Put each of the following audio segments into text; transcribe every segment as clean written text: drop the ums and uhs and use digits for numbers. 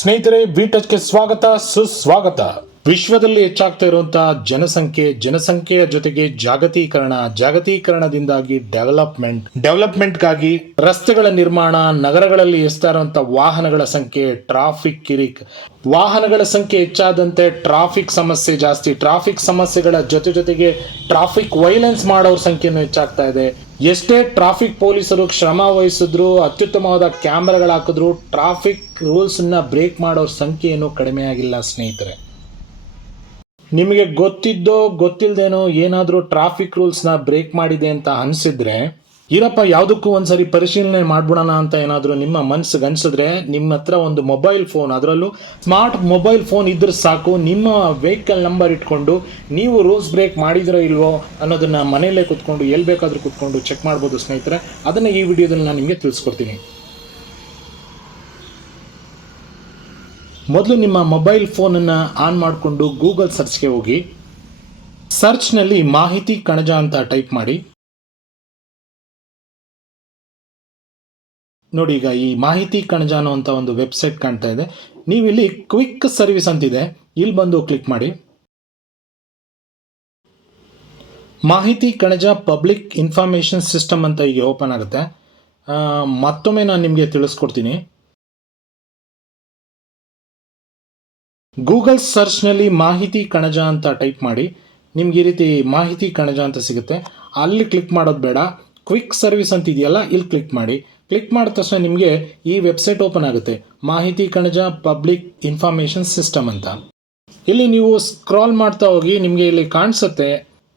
ಸ್ನೇಹಿತರೆ, ವಿ ಟಚ್ಗೆ ಸ್ವಾಗತ ಸುಸ್ವಾಗತ. ವಿಶ್ವದಲ್ಲಿ ಹೆಚ್ಚಾಗ್ತಾ ಇರುವಂತಹ ಜನಸಂಖ್ಯೆಯ ಜೊತೆಗೆ ಜಾಗತೀಕರಣದಿಂದಾಗಿ ಡೆವಲಪ್ಮೆಂಟ್ಗಾಗಿ ರಸ್ತೆಗಳ ನಿರ್ಮಾಣ, ನಗರಗಳಲ್ಲಿ ಎಸ್ತಾ ಇರುವಂತಹ ವಾಹನಗಳ ಸಂಖ್ಯೆ, ಟ್ರಾಫಿಕ್ ಕಿರಿಕ್, ವಾಹನಗಳ ಸಂಖ್ಯೆ ಹೆಚ್ಚಾದಂತೆ ಟ್ರಾಫಿಕ್ ಸಮಸ್ಯೆ ಜಾಸ್ತಿ, ಟ್ರಾಫಿಕ್ ಸಮಸ್ಯೆಗಳ ಜೊತೆಗೆ ಟ್ರಾಫಿಕ್ ವೈಲೆನ್ಸ್ ಮಾಡೋರ ಸಂಖ್ಯೆನೂ ಹೆಚ್ಚಾಗ್ತಾ ಇದೆ. ಎಷ್ಟೇ ಟ್ರಾಫಿಕ್ ಪೊಲೀಸರು ಶ್ರಮ ವಹಿಸಿದ್ರು, ಅತ್ಯುತ್ತಮವಾದ ಕ್ಯಾಮೆರಾಗಳು ಹಾಕಿದ್ರು, ಟ್ರಾಫಿಕ್ ರೂಲ್ಸ್ ನ ಬ್ರೇಕ್ ಮಾಡೋರ ಸಂಖ್ಯೆ ಏನೂ ಕಡಿಮೆ ಆಗಿಲ್ಲ. ಸ್ನೇಹಿತರೆ, ನಿಮಗೆ ಗೊತ್ತಿದ್ದೋ ಗೊತ್ತಿಲ್ಲದೇನೋ ಏನಾದರೂ ಟ್ರಾಫಿಕ್ ರೂಲ್ಸ್ನ ಬ್ರೇಕ್ ಮಾಡಿದೆ ಅಂತ ಅನಿಸಿದ್ರೆ, ಇರಪ್ಪ ಯಾವುದಕ್ಕೂ ಒಂದ್ಸರಿ ಪರಿಶೀಲನೆ ಮಾಡ್ಬಿಡೋಣ ಅಂತ ಏನಾದರೂ ನಿಮ್ಮ ಮನಸ್ಸಿಗೆ ಅನಿಸಿದ್ರೆ, ನಿಮ್ಮ ಹತ್ರ ಒಂದು ಮೊಬೈಲ್ ಫೋನ್, ಅದರಲ್ಲೂ ಸ್ಮಾರ್ಟ್ ಮೊಬೈಲ್ ಫೋನ್ ಇದ್ರೆ ಸಾಕು, ನಿಮ್ಮ ವೆಹಿಕಲ್ ನಂಬರ್ ಇಟ್ಕೊಂಡು ನೀವು ರೂಲ್ಸ್ ಬ್ರೇಕ್ ಮಾಡಿದಿರೋ ಇಲ್ವೋ ಅನ್ನೋದನ್ನ ಮನೆಯಲ್ಲೇ ಕುತ್ಕೊಂಡು ಎಲ್ಲಿ ಬೇಕಾದರೂ ಕುತ್ಕೊಂಡು ಚೆಕ್ ಮಾಡ್ಬೋದು. ಸ್ನೇಹಿತರೆ, ಅದನ್ನು ಈ ವಿಡಿಯೋದಲ್ಲಿ ನಾನು ನಿಮಗೆ ತಿಳಿಸ್ಕೊಡ್ತೀನಿ. ಮೊದಲು ನಿಮ್ಮ ಮೊಬೈಲ್ ಫೋನನ್ನು ಆನ್ ಮಾಡಿಕೊಂಡು ಗೂಗಲ್ ಸರ್ಚ್ಗೆ ಹೋಗಿ, ಸರ್ಚ್ನಲ್ಲಿ ಮಾಹಿತಿ ಕಣಜ ಅಂತ ಟೈಪ್ ಮಾಡಿ. ನೋಡಿ, ಈಗ ಈ ಮಾಹಿತಿ ಕಣಜ ಅನ್ನುವಂಥ ಒಂದು ವೆಬ್ಸೈಟ್ ಕಾಣ್ತಾ ಇದೆ. ನೀವು ಇಲ್ಲಿ ಕ್ವಿಕ್ ಸರ್ವಿಸ್ ಅಂತಿದೆ, ಇಲ್ಲಿ ಬಂದು ಕ್ಲಿಕ್ ಮಾಡಿ. ಮಾಹಿತಿ ಕಣಜ ಪಬ್ಲಿಕ್ ಇನ್ಫಾರ್ಮೇಷನ್ ಸಿಸ್ಟಮ್ ಅಂತ ಈಗ ಓಪನ್ ಆಗುತ್ತೆ. ಮತ್ತೊಮ್ಮೆ ನಾನು ನಿಮಗೆ ತಿಳಿಸ್ಕೊಡ್ತೀನಿ. ಗೂಗಲ್ ಸರ್ಚ್ನಲ್ಲಿ ಮಾಹಿತಿ ಕಣಜ ಅಂತ ಟೈಪ್ ಮಾಡಿ. ನಿಮ್ಗೆ ಈ ರೀತಿ ಮಾಹಿತಿ ಕಣಜ ಅಂತ ಸಿಗುತ್ತೆ. ಅಲ್ಲಿ ಕ್ಲಿಕ್ ಮಾಡೋದು ಬೇಡ, ಕ್ವಿಕ್ ಸರ್ವಿಸ್ ಅಂತ ಇದೆಯಲ್ಲ, ಇಲ್ಲಿ ಕ್ಲಿಕ್ ಮಾಡಿ. ಕ್ಲಿಕ್ ಮಾಡಿದ ತಕ್ಷಣ ನಿಮಗೆ ಈ ವೆಬ್ಸೈಟ್ ಓಪನ್ ಆಗುತ್ತೆ, ಮಾಹಿತಿ ಕಣಜ ಪಬ್ಲಿಕ್ ಇನ್ಫಾರ್ಮೇಷನ್ ಸಿಸ್ಟಮ್ ಅಂತ. ಇಲ್ಲಿ ನೀವು ಸ್ಕ್ರಾಲ್ ಮಾಡ್ತಾ ಹೋಗಿ, ನಿಮಗೆ ಇಲ್ಲಿ ಕಾಣಿಸುತ್ತೆ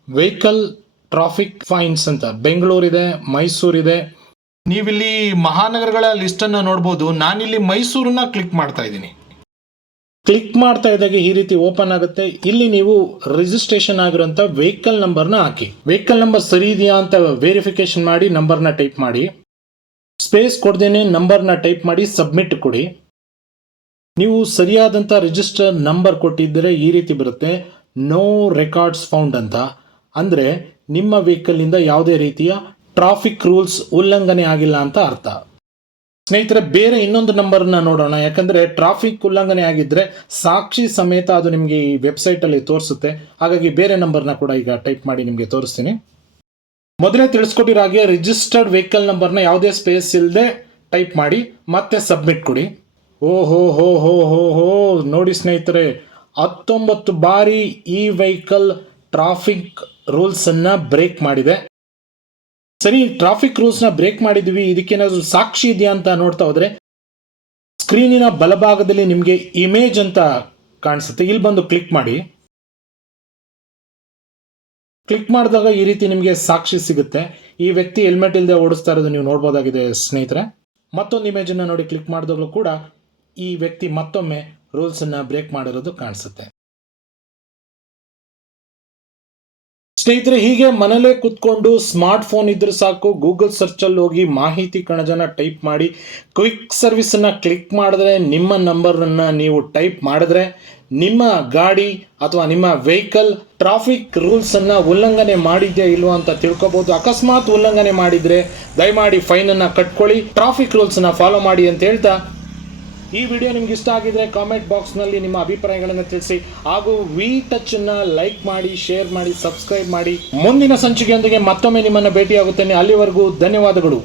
ವೆಹಿಕಲ್ ಟ್ರಾಫಿಕ್ ಫೈನ್ಸ್ ಅಂತ. ಬೆಂಗಳೂರಿದೆ, ಮೈಸೂರಿದೆ. ನೀವಿಲ್ಲಿ ಮಹಾನಗರಗಳ ಲಿಸ್ಟನ್ನು ನೋಡ್ಬೋದು. ನಾನಿಲ್ಲಿ ಮೈಸೂರನ್ನ ಕ್ಲಿಕ್ ಮಾಡ್ತಾ ಇದ್ದೀನಿ. ಕ್ಲಿಕ್ ಮಾಡ್ತಾ ಇದ್ದಾಗ ಈ ರೀತಿ ಓಪನ್ ಆಗುತ್ತೆ. ಇಲ್ಲಿ ನೀವು ರಿಜಿಸ್ಟ್ರೇಷನ್ ಆಗಿರುವಂಥ ವೆಹಿಕಲ್ ನಂಬರ್ನ ಹಾಕಿ. ವೆಹಿಕಲ್ ನಂಬರ್ ಸರಿ ಇದೆಯಾ ಅಂತ ವೆರಿಫಿಕೇಶನ್ ಮಾಡಿ ನಂಬರ್ನ ಟೈಪ್ ಮಾಡಿ. ಸ್ಪೇಸ್ ಕೊಡ್ದೇನೆ ನಂಬರ್ನ ಟೈಪ್ ಮಾಡಿ, ಸಬ್ಮಿಟ್ ಕೊಡಿ. ನೀವು ಸರಿಯಾದಂಥ ರಿಜಿಸ್ಟರ್ ನಂಬರ್ ಕೊಟ್ಟಿದ್ದರೆ ಈ ರೀತಿ ಬರುತ್ತೆ, ನೋ ರೆಕಾರ್ಡ್ಸ್ ಫೌಂಡ್ ಅಂತ. ಅಂದರೆ ನಿಮ್ಮ ವೆಹಿಕಲ್ನಿಂದ ಯಾವುದೇ ರೀತಿಯ ಟ್ರಾಫಿಕ್ ರೂಲ್ಸ್ ಉಲ್ಲಂಘನೆ ಆಗಿಲ್ಲ ಅಂತ ಅರ್ಥ. ಸ್ನೇಹಿತರೆ, ಬೇರೆ ಇನ್ನೊಂದು ನಂಬರ್ನ ನೋಡೋಣ. ಯಾಕಂದರೆ ಟ್ರಾಫಿಕ್ ಉಲ್ಲಂಘನೆ ಆಗಿದ್ದರೆ ಸಾಕ್ಷಿ ಸಮೇತ ಅದು ನಿಮಗೆ ಈ ವೆಬ್ಸೈಟಲ್ಲಿ ತೋರಿಸುತ್ತೆ. ಹಾಗಾಗಿ ಬೇರೆ ನಂಬರ್ನ ಕೂಡ ಈಗ ಟೈಪ್ ಮಾಡಿ ನಿಮಗೆ ತೋರಿಸ್ತೀನಿ. ಮೊದಲೇ ತಿಳಿಸ್ಕೊಟ್ಟಿರೋ ಹಾಗೆ ರಿಜಿಸ್ಟರ್ಡ್ ವೆಹಿಕಲ್ ನಂಬರ್ನ ಯಾವುದೇ ಸ್ಪೇಸ್ ಇಲ್ಲದೆ ಟೈಪ್ ಮಾಡಿ, ಮತ್ತೆ ಸಬ್ಮಿಟ್ ಕೊಡಿ. ಓಹೋ ನೋಡಿ ಸ್ನೇಹಿತರೆ, 19 ಬಾರಿ ಈ ವೆಹಿಕಲ್ ಟ್ರಾಫಿಕ್ ರೂಲ್ಸನ್ನು ಬ್ರೇಕ್ ಮಾಡಿದೆ. ಸರಿ, ಟ್ರಾಫಿಕ್ ರೂಲ್ಸ್ನ ಬ್ರೇಕ್ ಮಾಡಿದ್ವಿ, ಇದಕ್ಕೇನಾದರೂ ಸಾಕ್ಷಿ ಇದೆಯಾ ಅಂತ ನೋಡ್ತಾ ಹೋದ್ರೆ ಸ್ಕ್ರೀನಿನ ಬಲಭಾಗದಲ್ಲಿ ನಿಮಗೆ ಇಮೇಜ್ ಅಂತ ಕಾಣಿಸುತ್ತೆ. ಇಲ್ಲಿ ಬಂದು ಕ್ಲಿಕ್ ಮಾಡಿ. ಕ್ಲಿಕ್ ಮಾಡಿದಾಗ ಈ ರೀತಿ ನಿಮಗೆ ಸಾಕ್ಷಿ ಸಿಗುತ್ತೆ. ಈ ವ್ಯಕ್ತಿ ಹೆಲ್ಮೆಟ್ ಇಲ್ಲದೆ ಓಡಿಸ್ತಾ ಇರೋದು ನೀವು ನೋಡ್ಬೋದಾಗಿದೆ ಸ್ನೇಹಿತರೆ. ಮತ್ತೊಂದು ಇಮೇಜನ್ನು ನೋಡಿ ಕ್ಲಿಕ್ ಮಾಡಿದಾಗಲೂ ಕೂಡ ಈ ವ್ಯಕ್ತಿ ಮತ್ತೊಮ್ಮೆ ರೂಲ್ಸನ್ನು ಬ್ರೇಕ್ ಮಾಡಿರೋದು ಕಾಣಿಸುತ್ತೆ. ಸ್ನೇಹಿತರೆ, ಹೀಗೆ ಮನೇಲೇ ಕುತ್ಕೊಂಡು ಸ್ಮಾರ್ಟ್ ಫೋನ್ ಇದ್ರೆ ಸಾಕು, ಗೂಗಲ್ ಸರ್ಚಲ್ಲಿ ಹೋಗಿ ಮಾಹಿತಿ ಕಣಜನ ಟೈಪ್ ಮಾಡಿ, ಕ್ವಿಕ್ ಸರ್ವಿಸನ್ನು ಕ್ಲಿಕ್ ಮಾಡಿದ್ರೆ, ನಿಮ್ಮ ನಂಬರನ್ನು ನೀವು ಟೈಪ್ ಮಾಡಿದ್ರೆ ನಿಮ್ಮ ಗಾಡಿ ಅಥವಾ ನಿಮ್ಮ ವೆಹಿಕಲ್ ಟ್ರಾಫಿಕ್ ರೂಲ್ಸನ್ನು ಉಲ್ಲಂಘನೆ ಮಾಡಿದ್ಯಾ ಇಲ್ವೋ ಅಂತ ತಿಳ್ಕೊಬೋದು. ಅಕಸ್ಮಾತ್ ಉಲ್ಲಂಘನೆ ಮಾಡಿದರೆ ದಯಮಾಡಿ ಫೈನನ್ನು ಕಟ್ಕೊಳ್ಳಿ, ಟ್ರಾಫಿಕ್ ರೂಲ್ಸನ್ನು ಫಾಲೋ ಮಾಡಿ ಅಂತ ಹೇಳ್ತಾ, ಈ ವಿಡಿಯೋ ನಿಮ್ಗೆ ಇಷ್ಟ ಆಗಿದ್ರೆ ಕಾಮೆಂಟ್ ಬಾಕ್ಸ್ನಲ್ಲಿ ನಿಮ್ಮ ಅಭಿಪ್ರಾಯಗಳನ್ನು ತಿಳಿಸಿ. ಹಾಗೂ ವಿ ಟಚನ್ನು ಲೈಕ್ ಮಾಡಿ, ಶೇರ್ ಮಾಡಿ, ಸಬ್ಸ್ಕ್ರೈಬ್ ಮಾಡಿ. ಮುಂದಿನ ಸಂಚಿಕೆಯೊಂದಿಗೆ ಮತ್ತೊಮ್ಮೆ ನಿಮ್ಮನ್ನು ಭೇಟಿಯಾಗುತ್ತೇನೆ. ಅಲ್ಲಿವರೆಗೂ ಧನ್ಯವಾದಗಳು.